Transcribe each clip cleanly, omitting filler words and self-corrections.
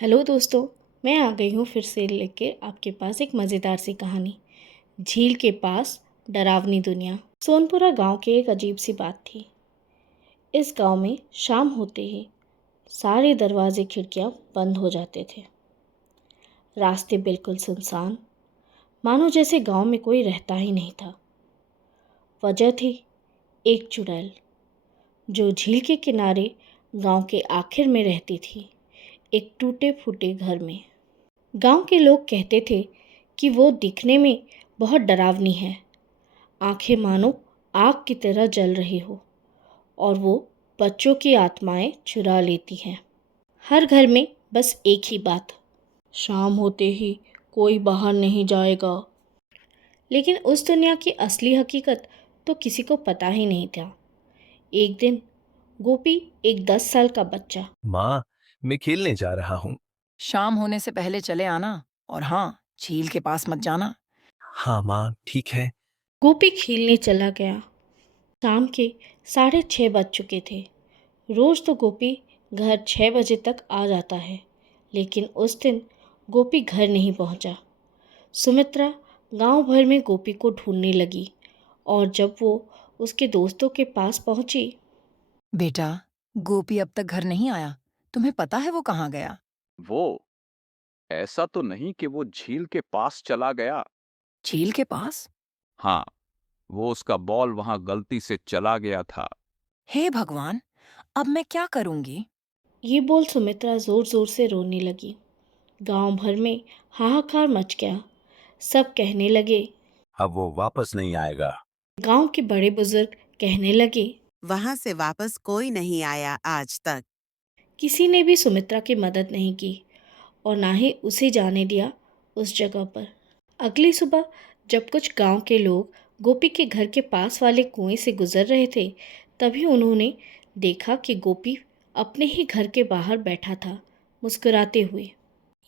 Hello दोस्तों। मैं आ गई हूँ फिर से लेके आपके पास एक मज़ेदार सी कहानी। झील के पास डरावनी दुनिया। सोनपुरा गांव की एक अजीब सी बात थी। इस गांव में शाम होते ही सारे दरवाजे खिड़कियां बंद हो जाते थे। रास्ते बिल्कुल सुनसान, मानो जैसे गांव में कोई रहता ही नहीं था। वजह थी एक चुड़ैल जो झील के किनारे गांव के आखिर में रहती थी, एक टूटे फूटे घर में। गांव के लोग कहते थे कि वो दिखने में बहुत डरावनी है। आंखें मानो आग की तरह जल रही हो और वो बच्चों की आत्माएं चुरा लेती हैं। हर घर में बस एक ही बात, शाम होते ही कोई बाहर नहीं जाएगा। लेकिन उस दुनिया की असली हकीकत तो किसी को पता ही नहीं था। एक दिन गोपी, एक 10 साल का बच्चा, माँ, मैं खेलने जा रहा हूँ। शाम होने से पहले चले आना और हाँ, झील के पास मत जाना। हाँ माँ, ठीक है। गोपी खेलने चला गया। शाम के 6:30 बज चुके थे। रोज तो गोपी घर 6 बजे तक आ जाता है, लेकिन उस दिन गोपी घर नहीं पहुंचा। सुमित्रा गांव भर में गोपी को ढूंढने लगी और जब वो उसके दोस्तों के पास पहुंची। बेटा, गोपी अब तक घर नहीं आया। तुम्हें पता है वो कहाँ गया? वो ऐसा तो नहीं कि वो झील के पास चला गया। झील के पास? हाँ, वो उसका बॉल वहां गलती से चला गया था। हे भगवान, अब मैं क्या करूंगी? ये बोल सुमित्रा जोर जोर से रोने लगी। गांव भर में हाहाकार मच गया। सब कहने लगे, अब वो वापस नहीं आएगा। गांव के बड़े बुजुर्ग कहने लगे। वहां से वापस कोई नहीं आया आज तक। किसी ने भी सुमित्रा की मदद नहीं की और ना ही उसे जाने दिया उस जगह पर। अगली सुबह जब कुछ गांव के लोग गोपी के घर के पास वाले कुएं से गुजर रहे थे, तभी उन्होंने देखा कि गोपी अपने ही घर के बाहर बैठा था, मुस्कुराते हुए।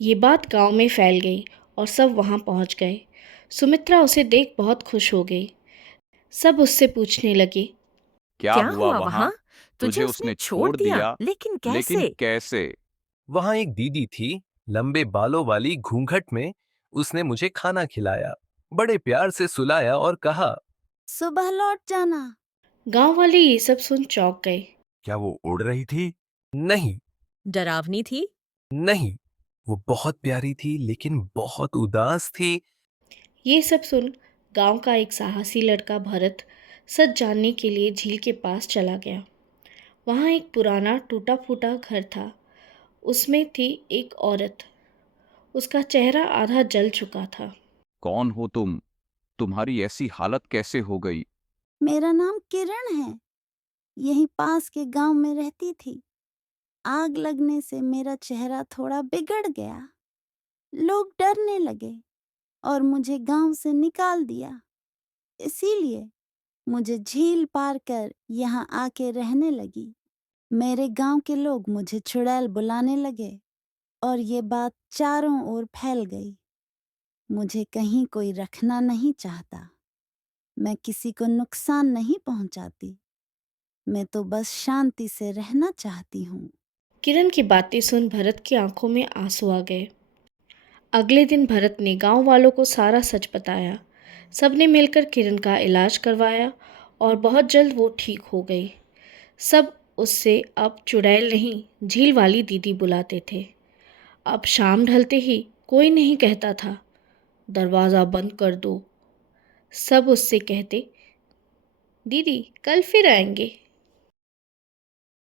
ये बात गांव में फैल गई और सब वहां पहुंच गए। सुमित्रा उसे देख बहुत खुश हो गई। सब उससे पूछने लगे, क्या क्या हुआ हुआ वहां? वहां? तुझे तुझे उसने उसने छोड़ छोड़ दिया, दिया, लेकिन लेकिन कैसे? कैसे? वहाँ एक दीदी थी, लंबे बालों वाली घूंघट में। उसने मुझे खाना खिलाया, बड़े प्यार से सुलाया और कहा, सुबह लौट जाना। गांव वाले ये सब सुन चौंक गए। क्या वो उड़ रही थी? नहीं, डरावनी थी? नहीं। वो बहुत प्यारी थी, लेकिन बहुत उदास थी। ये सब सुन गांव का एक साहसी लड़का भरत सच जानने के लिए झील के पास चला गया। वहाँ एक पुराना टूटा फूटा घर था। उसमें थी एक औरत। उसका चेहरा आधा जल चुका था। कौन हो तुम? तुम्हारी ऐसी हालत कैसे हो गई? मेरा नाम किरण है। यहीं पास के गांव में रहती थी। आग लगने से मेरा चेहरा थोड़ा बिगड़ गया। लोग डरने लगे और मुझे गांव से निकाल दिया। इसीलिए मुझे झील पार कर यहाँ आके रहने लगी। मेरे गांव के लोग मुझे चुड़ैल बुलाने लगे और ये बात चारों ओर फैल गई। मुझे कहीं कोई रखना नहीं चाहता। मैं किसी को नुकसान नहीं पहुंचाती। मैं तो बस शांति से रहना चाहती हूँ। किरण की बातें सुन भरत की आंखों में आंसू आ गए। अगले दिन भरत ने गांव वालों को सारा सच बताया। सबने मिलकर किरण का इलाज करवाया और बहुत जल्द वो ठीक हो गई। सब उससे अब चुड़ैल नहीं, झील वाली दीदी बुलाते थे। अब शाम ढलते ही कोई नहीं कहता था, दरवाज़ा बंद कर दो। सब उससे कहते, दीदी कल फिर आएंगे।